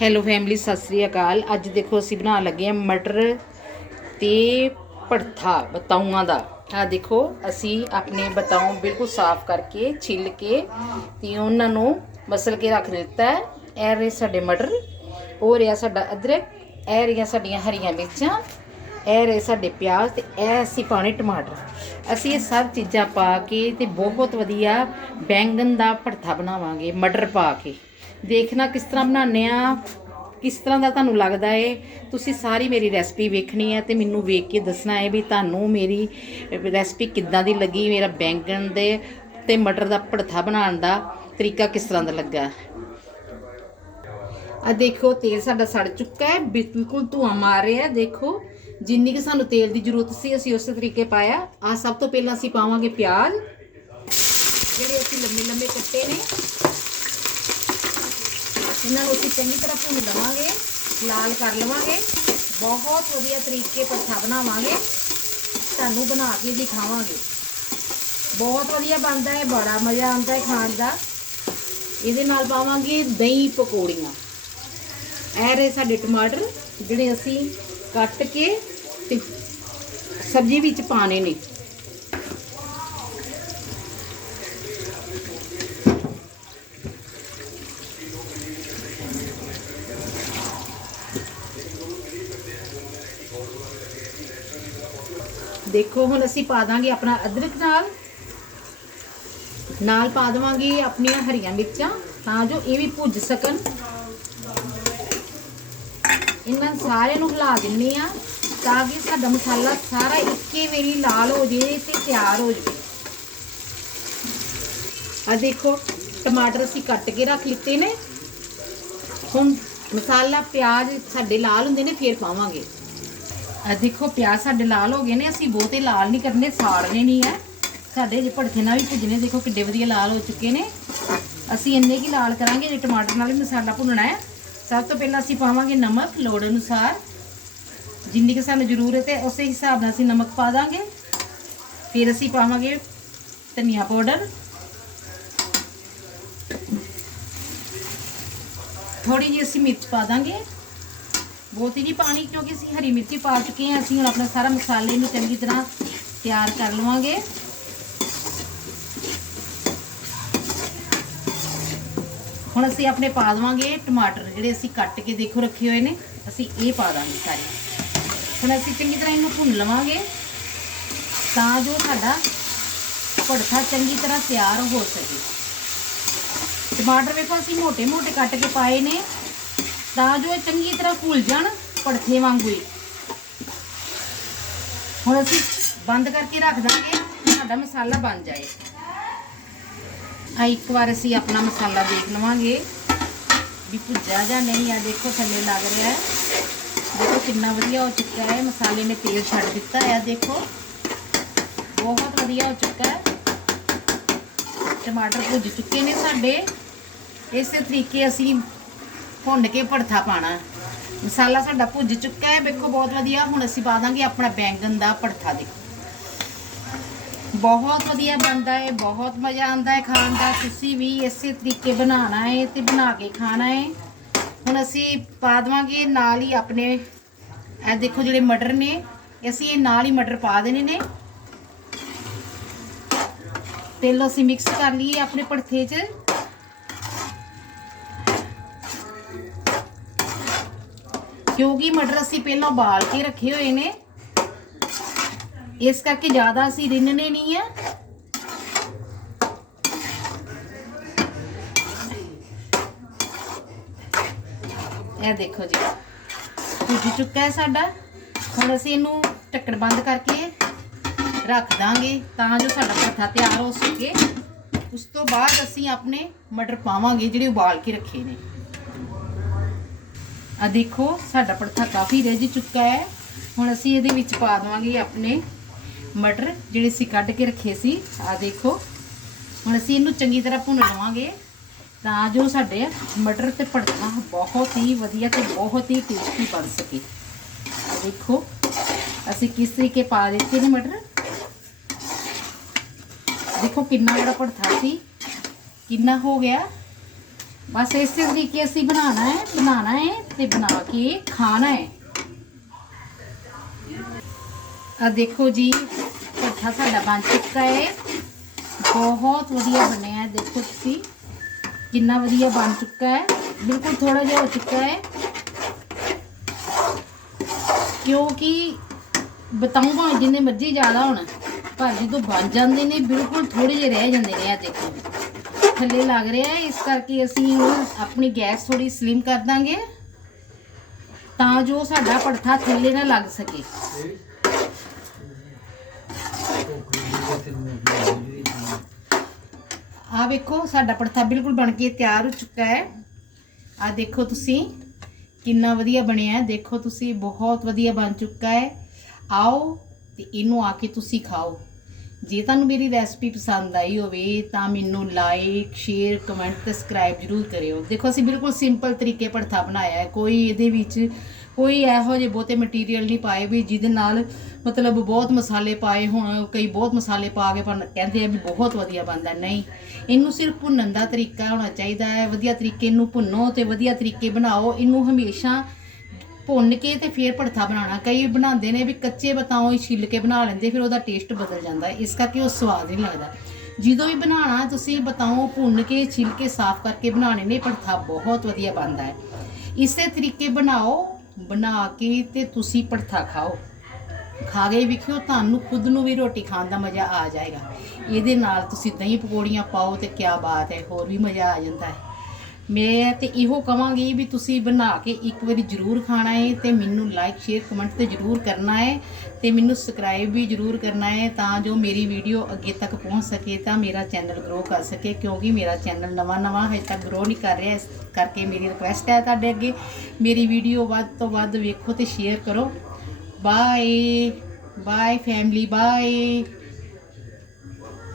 Hello family, Sat Sri ਅਕਾਲ। ਅੱਜ ਦੇਖੋ, ਅਸੀਂ ਬਣਾਉਣ ਲੱਗੇ ਹਾਂ ਮਟਰ ਤੇ ਭੜਥਾ ਬਤਾਊਆਂ ਦਾ। ਆ ਦੇਖੋ, ਅਸੀਂ ਆਪਣੇ ਬਤਾਉ ਬਿਲਕੁਲ ਸਾਫ਼ ਕਰਕੇ ਛਿੱਲ ਕੇ ਤੇ ਉਹਨਾਂ ਨੂੰ ਮਸਲ ਕੇ ਰੱਖ ਦਿੱਤਾ ਹੈ। ਇਹ ਰਹੇ ਸਾਡੇ ਮਟਰ, ਉਹ ਰਿਹਾ ਸਾਡਾ ਅਦਰਕ, ਇਹ ਰਹੀਆਂ ਸਾਡੀਆਂ ਹਰੀਆਂ ਮਿਰਚਾਂ, ਇਹ ਰਹੇ ਸਾਡੇ ਪਿਆਜ਼ ਤੇ ਇਹ ਅਸੀਂ ਪਾਣੇ ਟਮਾਟਰ। ਅਸੀਂ ਇਹ ਸਭ ਚੀਜ਼ਾਂ ਪਾ ਕੇ ਤੇ ਬਹੁਤ ਵਧੀਆ ਬੈਂਗਨ ਦਾ ਭੜਥਾ ਬਣਾਵਾਂਗੇ, ਮਟਰ ਪਾ ਕੇ। ਦੇਖਣਾ ਕਿਸ ਤਰ੍ਹਾਂ ਬਣਾਉਂਦੇ ਆ, ਕਿਸ ਤਰ੍ਹਾਂ ਦਾ ਤੁਹਾਨੂੰ ਲੱਗਦਾ ਏ। ਤੁਸੀਂ ਸਾਰੀ ਮੇਰੀ ਰੈਸਪੀ ਵੇਖਣੀ ਹੈ ਤੇ ਮੈਨੂੰ ਵੇਖ ਕੇ ਦੱਸਣਾ ਹੈ ਵੀ ਤੁਹਾਨੂੰ ਮੇਰੀ ਰੈਸਪੀ ਕਿੱਦਾਂ ਦੀ ਲੱਗੀ, ਮੇਰਾ ਬੈਂਗਣ ਦੇ ਤੇ ਮਟਰ ਦਾ ਭੜਥਾ ਬਣਾਉਣ ਦਾ ਤਰੀਕਾ ਕਿਸ ਤਰ੍ਹਾਂ ਦਾ ਲੱਗਾ। ਆ ਦੇਖੋ, ਤੇਲ ਸਾਡਾ ਸੜ ਚੁੱਕਾ ਹੈ, ਬਿਲਕੁਲ ਧੂਆਂ ਮਾਰ ਰਿਹਾ ਦੇਖੋ। ਜਿੰਨੀ ਕਿ ਸਾਨੂੰ ਤੇਲ ਦੀ ਜ਼ਰੂਰਤ ਸੀ, ਅਸੀਂ ਉਸੇ ਤਰੀਕੇ ਪਾਇਆ। ਆ ਸਭ ਤੋਂ ਪਹਿਲਾਂ ਅਸੀਂ ਪਾਵਾਂਗੇ ਪਿਆਜ਼, ਜਿਹੜੇ ਅਸੀਂ ਲੰਮੇ ਲੰਮੇ ਕੱਟੇ ਨੇ। ਇਹਨਾਂ ਨੂੰ ਅਸੀਂ ਚੰਗੀ ਤਰ੍ਹਾਂ ਭੁੰਨ ਲਵਾਂਗੇ, ਲਾਲ ਕਰ ਲਵਾਂਗੇ, ਬਹੁਤ ਵਧੀਆ ਤਰੀਕੇ ਪਰਥਾ ਬਣਾਵਾਂਗੇ, ਤੁਹਾਨੂੰ ਬਣਾ ਕੇ ਦਿਖਾਵਾਂਗੇ। ਬਹੁਤ ਵਧੀਆ ਬਣਦਾ ਹੈ, ਬੜਾ ਮਜ਼ਾ ਆਉਂਦਾ ਹੈ ਖਾਣ ਦਾ। ਇਹਦੇ ਨਾਲ ਪਾਵਾਂਗੇ ਦਹੀਂ ਪਕੌੜੀਆਂ। ਇਹ ਰਹੇ ਸਾਡੇ ਟਮਾਟਰ, ਜਿਹੜੇ ਅਸੀਂ ਕੱਟ ਕੇ ਤੇ ਸਬਜ਼ੀ ਵਿੱਚ ਪਾਣੇ ਨੇ। ਦੇਖੋ, ਹੁਣ ਅਸੀਂ ਪਾ ਦਾਂਗੇ ਆਪਣਾ ਅਦਰਕ ਨਾਲ। ਨਾਲ ਪਾ ਦੇਵਾਂਗੇ ਆਪਣੀਆਂ ਹਰੀਆਂ ਮਿਰਚਾਂ, ਤਾਂ ਜੋ ਇਹ ਵੀ ਭੁੱਜ ਸਕਣ। ਇਹਨਾਂ ਸਾਰਿਆਂ ਨੂੰ ਹਿਲਾ ਦਿੰਨੇ ਆ, ਤਾਂ ਕਿ ਸਾਡਾ ਮਸਾਲਾ ਸਾਰਾ ਇੱਕੇ ਵਾਰੀ ਲਾਲ ਹੋ ਜੇ ਤੇ ਤਿਆਰ ਹੋ ਜਾਵੇ। ਆ ਦੇਖੋ, ਟਮਾਟਰ ਅਸੀਂ ਕੱਟ ਕੇ ਰੱਖ ਲਿੱਤੇ ਨੇ। ਹੁਣ ਮਸਾਲਾ, ਪਿਆਜ਼ ਸਾਡੇ ਲਾਲ ਹੁੰਦੇ ਨੇ, ਫੇਰ ਪਾਵਾਂਗੇ। ਆ ਦੇਖੋ, ਪਿਆਜ਼ ਸਾਡੇ ਲਾਲ ਹੋ ਗਏ ਨੇ, ਅਸੀਂ ਬਹੁਤੇ ਲਾਲ ਨਹੀਂ ਕਰਨੇ ਸਾੜਨੇ ਨਹੀਂ ਆ ਸਾਡੇ ਜੇ ਭੜਥੇ ਨਾਲ ਵੀ ਭੁੱਜਣੇ, ਦੇਖੋ ਕਿੱਡੇ ਵਧੀਆ ਲਾਲ ਹੋ ਚੁੱਕੇ ਨੇ। ਅਸੀਂ ਇੰਨੇ ਕੀ ਲਾਲ ਕਰਾਂਗੇ, ਜੇ ਟਮਾਟਰ ਨਾਲ ਵੀ ਮਸਾਲਾ ਭੁੰਨਣਾ ਹੈ। ਸਭ ਤੋਂ ਪਹਿਲਾਂ ਅਸੀਂ ਪਾਵਾਂਗੇ ਨਮਕ, ਲੋੜ ਅਨੁਸਾਰ। ਜਿੰਨੀ ਕਿ ਸਾਨੂੰ ਜ਼ਰੂਰਤ ਹੈ, ਉਸੇ ਹਿਸਾਬ ਨਾਲ ਅਸੀਂ ਨਮਕ ਪਾ ਦਾਂਗੇ। ਫਿਰ ਅਸੀਂ ਪਾਵਾਂਗੇ ਧਨੀਆ ਪਾਊਡਰ। ਥੋੜੀ ਜਿਹੀ ਅਸੀਂ ਮਿਰਚ ਪਾ ਦਾਂਗੇ। ਬਹੁਤੀ ਹੀ ਨਹੀਂ ਪਾਣੀ, ਕਿਉਂਕਿ ਅਸੀਂ ਹਰੀ ਮਿਰਚੀ ਪਾ ਚੁੱਕੇ ਹਾਂ। ਅਸੀਂ ਹੁਣ ਆਪਣਾ ਸਾਰਾ ਮਸਾਲੇ ਨੂੰ ਚੰਗੀ ਤਰ੍ਹਾਂ ਤਿਆਰ ਕਰ ਲਵਾਂਗੇ। ਹੁਣ ਅਸੀਂ ਆਪਣੇ ਪਾ ਦਵਾਂਗੇ ਟਮਾਟਰ, ਜਿਹੜੇ ਅਸੀਂ ਕੱਟ ਕੇ ਦੇਖੋ ਰੱਖੇ ਹੋਏ ਨੇ, ਅਸੀਂ ਇਹ ਪਾ ਦਾਂਗੇ ਸਾਰੇ। ਹੁਣ ਅਸੀਂ ਚੰਗੀ ਤਰ੍ਹਾਂ ਇਹਨੂੰ ਭੁੰਨ ਲਵਾਂਗੇ, ਤਾਂ ਜੋ ਸਾਡਾ ਭੜਥਾ ਚੰਗੀ ਤਰ੍ਹਾਂ ਤਿਆਰ ਹੋ ਸਕੇ। ਟਮਾਟਰ ਵੇਖੋ, ਅਸੀਂ ਮੋٹے-ਮੋٹے ਕੱਟ ਕੇ ਪਾਏ ਨੇ। ਤਾਂ ਜੋ ਇਹ ਚੰਗੀ ਤਰ੍ਹਾਂ ਘੁਲ ਜਾਣ ਭੜਥੇ ਵਾਂਗੂ ਹੀ। ਹੁਣ ਅਸੀਂ ਬੰਦ ਕਰਕੇ ਰੱਖ ਦਾਂਗੇ, ਸਾਡਾ ਮਸਾਲਾ ਬਣ ਜਾਏ। ਆ ਇੱਕ ਵਾਰ ਅਸੀਂ ਆਪਣਾ ਮਸਾਲਾ ਦੇਖ ਲਵਾਂਗੇ ਵੀ ਭੁੱਜਾ ਜਾਂ ਨਹੀਂ। ਆ ਦੇਖੋ ਥੱਲੇ ਲੱਗ ਰਿਹਾ ਹੈ। ਦੇਖੋ ਕਿੰਨਾ ਵਧੀਆ ਹੋ ਚੁੱਕਾ ਹੈ। ਮਸਾਲੇ ਨੇ ਤੇਲ ਛੱਡ ਦਿੱਤਾ ਹੈ ਦੇਖੋ। ਬਹੁਤ ਵਧੀਆ ਹੋ ਚੁੱਕਾ ਹੈ। ਟਮਾਟਰ ਭੁੱਜ ਚੁੱਕੇ ਨੇ ਸਾਡੇ। ਇਸੇ ਤਰੀਕੇ ਅਸੀਂ ਭੁੰਨ ਕੇ ਭੜਥਾ ਪਾਣਾ। ਮਸਾਲਾ ਸਾਡਾ ਭੁੱਜ ਚੁੱਕਾ ਹੈ। ਵੇਖੋ, ਬਹੁਤ ਵਧੀਆ। ਹੁਣ ਅਸੀਂ ਪਾ ਦਾਂਗੇ ਆਪਣਾ ਬੈਂਗਨ ਦਾ ਭੜਥਾ, ਦੇਖੋ। ਬਹੁਤ ਵਧੀਆ ਬਣਦਾ ਹੈ। ਬਹੁਤ ਮਜ਼ਾ ਆਉਂਦਾ ਹੈ ਖਾਣ ਦਾ। ਤੁਸੀਂ ਵੀ ਇਸੇ ਤਰੀਕੇ ਬਣਾਉਣਾ ਹੈ ਤੇ ਬਣਾ ਕੇ ਖਾਣਾ ਹੈ। ਹੁਣ ਅਸੀਂ ਪਾ ਦੇਵਾਂਗੇ ਨਾਲ ਹੀ ਆਪਣੇ, ਇਹ ਦੇਖੋ ਜਿਹੜੇ ਮਟਰ ਨੇ, ਅਸੀਂ ਇਹ ਨਾਲ ਹੀ ਮਟਰ ਪਾ ਦੇਣੇ ਨੇ। ਤੇਲ ਅਸੀਂ ਮਿਕਸ ਕਰ ਲਈਏ ਆਪਣੇ ਭੜਥੇ 'ਚ। ਕਿਉਂਕਿ ਮਟਰ ਅਸੀਂ ਪਹਿਲਾਂ ਉਬਾਲ ਕੇ ਰੱਖੇ ਹੋਏ ਨੇ। ਇਸ ਕਰਕੇ ਜ਼ਿਆਦਾ ਅਸੀਂ ਰਿੰਨਣੇ ਨਹੀਂ ਆ। ਇਹ ਦੇਖੋ ਜੀ ਭੁੱਜ ਚੁੱਕਾ ਹੈ ਸਾਡਾ। ਹੁਣ ਅਸੀਂ ਇਹਨੂੰ ਢੱਕਣ ਬੰਦ ਕਰਕੇ ਰੱਖ ਦਾਂਗੇ ਤਾਂ ਜੋ ਸਾਡਾ ਭਰਥਾ ਤਿਆਰ ਹੋ ਸਕੇ। ਉਸ ਤੋਂ ਬਾਅਦ ਅਸੀਂ ਆਪਣੇ ਮਟਰ ਪਾਵਾਂਗੇ ਜਿਹੜੇ ਉਬਾਲ ਕੇ ਰੱਖੇ ਨੇ। ਆ ਦੇਖੋ, ਸਾਡਾ ਭਰਥਾ ਕਾਫੀ ਰਿੱਝ ਚੁੱਕਾ ਹੈ। ਹੁਣ ਅਸੀਂ ਇਹਦੇ ਵਿੱਚ ਪਾ ਦੇਵਾਂਗੇ ਆਪਣੇ ਮਟਰ, ਜਿਹੜੇ ਅਸੀਂ ਕੱਢ ਕੇ ਰੱਖੇ ਸੀ। ਆ ਦੇਖੋ, ਹੁਣ ਅਸੀਂ ਇਹਨੂੰ ਚੰਗੀ ਤਰ੍ਹਾਂ ਭੁੰਨ ਲਵਾਂਗੇ। ਤਾਂ ਜੋ ਸਾਡੇ ਮਟਰ ਤੇ ਭੜਥਾ ਬਹੁਤ ਹੀ ਵਧੀਆ ਤੇ ਬਹੁਤ ਹੀ ਟੇਸਟੀ ਬਣ ਸਕੇ। ਦੇਖੋ, ਅਸੀਂ ਕਿਸ ਤਰੀਕੇ ਪਾ ਦਿੱਤੇ ਨੇ ਮਟਰ? ਦੇਖੋ ਕਿੰਨਾ ਜਿਹੜਾ ਭੜਥਾ ਸੀ। ਕਿੰਨਾ ਹੋ ਗਿਆ? ਬਸ ਇਸੇ ਤਰੀਕੇ ਅਸੀਂ ਬਣਾਉਣਾ ਹੈ ਬਣਾਉਣਾ ਹੈ ਤੇ ਬਣਾ ਕੇ ਖਾਣਾ ਹੈ। ਆ ਦੇਖੋ ਜੀ, ਪੱਠਾ ਸਾਡਾ ਬਣ ਚੁੱਕਾ ਹੈ। ਬਹੁਤ ਵਧੀਆ ਬਣਿਆ ਹੈ, ਦੇਖੋ ਤੁਸੀਂ। ਕਿੰਨਾ ਵਧੀਆ ਬਣ ਚੁੱਕਾ ਹੈ, ਬਿਲਕੁਲ ਥੋੜਾ ਜਿਹਾ ਹੋ ਚੁੱਕਾ ਹੈ। ਕਿਉਂਕਿ ਬਤਾਉਂ ਜਿੰਨੇ ਮਰਜ਼ੀ ਜ਼ਿਆਦਾ ਹੋਣ, ਪਰ ਜਦੋਂ ਬਣ ਜਾਂਦੇ ਨੇ, ਬਿਲਕੁਲ ਥੋੜੇ ਜਿਹੇ ਰਹਿ ਜਾਂਦੇ ਨੇ ਆ ਦੇਖੋ। ਥੱਲੇ ਲੱਗ ਰਿਹਾ ਹੈ ਇਸ ਕਰਕੇ ਅਸੀਂ ਹੁਣ ਆਪਣੀ ਗੈਸ ਥੋੜੀ ਸਲਿਮ ਕਰ ਦਾਂਗੇ ਤਾਂ ਜੋ ਸਾਡਾ ਪੜਥਾ ਥੱਲੇ ਨਾ ਲੱਗ ਸਕੇ। ਆ ਵੇਖੋ, ਸਾਡਾ ਪੜਥਾ ਬਿਲਕੁਲ ਬਣ ਕੇ ਤਿਆਰ ਹੋ ਚੁੱਕਾ ਹੈ। ਆ ਦੇਖੋ ਤੁਸੀਂ, ਕਿੰਨਾ ਵਧੀਆ ਬਣਿਆ ਦੇਖੋ ਤੁਸੀਂ, ਬਹੁਤ ਵਧੀਆ ਬਣ ਚੁੱਕਾ ਹੈ। ਆਓ ਤੇ ਇਹਨੂੰ ਆ ਕੇ ਤੁਸੀਂ ਖਾਓ। ਜੇ ਤੁਹਾਨੂੰ ਮੇਰੀ ਰੈਸਪੀ ਪਸੰਦ ਆਈ ਹੋਵੇ, ਤਾਂ ਮੈਨੂੰ ਲਾਈਕ ਸ਼ੇਅਰ ਕਮੈਂਟ ਤੇ ਸਬਸਕ੍ਰਾਈਬ ਜਰੂਰ ਕਰਿਓ। ਦੇਖੋ, ਅਸੀਂ ਬਿਲਕੁਲ ਸਿੰਪਲ ਤਰੀਕੇ ਪੜਥਾ ਬਣਾਇਆ ਹੈ। ਕੋਈ ਇਹਦੇ ਵਿੱਚ ਕੋਈ ਇਹੋ ਜਿਹੇ ਬਹੁਤੇ ਮਟੀਰੀਅਲ ਨਹੀਂ ਪਾਏ ਵੀ ਜਿਹਦੇ ਨਾਲ ਮਤਲਬ ਬਹੁਤ ਮਸਾਲੇ ਪਾਏ ਹੋਣ, ਕਈ ਬਹੁਤ ਮਸਾਲੇ ਪਾ ਕੇ ਬਣ ਕਹਿੰਦੇ ਆ ਵੀ ਬਹੁਤ ਵਧੀਆ ਬਣਦਾ। ਨਹੀਂ, ਇਹਨੂੰ ਸਿਰਫ ਭੁੰਨਣ ਦਾ ਤਰੀਕਾ ਹੋਣਾ ਚਾਹੀਦਾ ਹੈ। ਵਧੀਆ ਤਰੀਕੇ ਨੂੰ ਭੁੰਨੋ ਤੇ ਵਧੀਆ ਤਰੀਕੇ ਬਣਾਓ। ਇਹਨੂੰ ਹਮੇਸ਼ਾ ਭੁੰਨ ਕੇ ਤੇ ਫਿਰ ਭੜਥਾ ਬਣਾਉਣਾ। ਕਈ ਬਣਾਉਂਦੇ ਨੇ ਵੀ ਕੱਚੇ ਬਤਾਓ ਹੀ ਛਿੱਲ ਕੇ ਬਣਾ ਲੈਂਦੇ, ਫਿਰ ਉਹਦਾ ਟੇਸਟ ਬਦਲ ਜਾਂਦਾ। ਇਸ ਕਰਕੇ ਉਹ ਸਵਾਦ ਨਹੀਂ ਲੱਗਦਾ। ਜਦੋਂ ਵੀ ਬਣਾਉਣਾ, ਤੁਸੀਂ ਬਤਾਓ ਭੁੰਨ ਕੇ, ਛਿੱਲ ਕੇ, ਸਾਫ਼ ਕਰਕੇ ਬਣਾਉਣੇ ਨੇ, ਭੜਥਾ ਬਹੁਤ ਵਧੀਆ ਬਣਦਾ ਹੈ। ਇਸੇ ਤਰੀਕੇ ਬਣਾਓ, ਬਣਾ ਕੇ ਤੇ ਤੁਸੀਂ ਭੜਥਾ ਖਾਓ। ਖਾ ਕੇ ਵੇਖਿਓ, ਤੁਹਾਨੂੰ ਖੁਦ ਨੂੰ ਵੀ ਰੋਟੀ ਖਾਣ ਦਾ ਮਜ਼ਾ ਆ ਜਾਏਗਾ। ਇਹਦੇ ਨਾਲ ਤੁਸੀਂ ਦਹੀਂ ਪਕੌੜੀਆਂ ਪਾਓ ਤੇ ਕਿਆ ਬਾਤ ਹੈ, ਹੋਰ ਵੀ ਮਜ਼ਾ ਆ ਜਾਂਦਾ ਹੈ। ਮੈਂ ਤੇ ਇਹੋ ਕਵਾਂਗੀ ਵੀ ਤੁਸੀਂ ਬਣਾ ਕੇ ਇੱਕ ਵਾਰੀ ਜ਼ਰੂਰ ਖਾਣਾ ਹੈ ਤੇ ਮੈਨੂੰ ਲਾਈਕ ਸ਼ੇਅਰ ਕਮੈਂਟ ਤੇ ਜ਼ਰੂਰ ਕਰਨਾ ਹੈ ਤੇ ਮੈਨੂੰ ਸਬਸਕ੍ਰਾਈਬ ਵੀ ਜ਼ਰੂਰ ਕਰਨਾ ਹੈ ਤਾਂ ਜੋ ਮੇਰੀ ਵੀਡੀਓ ਅੱਗੇ ਤੱਕ ਪਹੁੰਚ ਸਕੇ ਤਾਂ ਮੇਰਾ ਚੈਨਲ ਗਰੋ ਕਰ ਸਕੇ ਕਿਉਂਕਿ ਮੇਰਾ ਚੈਨਲ ਨਵਾਂ ਨਵਾਂ ਹਜੇ ਤੱਕ ਗਰੋ ਨਹੀਂ ਕਰ ਰਿਹਾ ਇਸ ਕਰਕੇ ਮੇਰੀ ਰਿਕੁਐਸਟ ਹੈ ਤੁਹਾਡੇ ਅੱਗੇ। ਮੇਰੀ ਵੀਡੀਓ ਵੱਧ ਤੋਂ ਵੱਧ ਵੇਖੋ ਤੇ ਸ਼ੇਅਰ ਕਰੋ। Bye bye family bye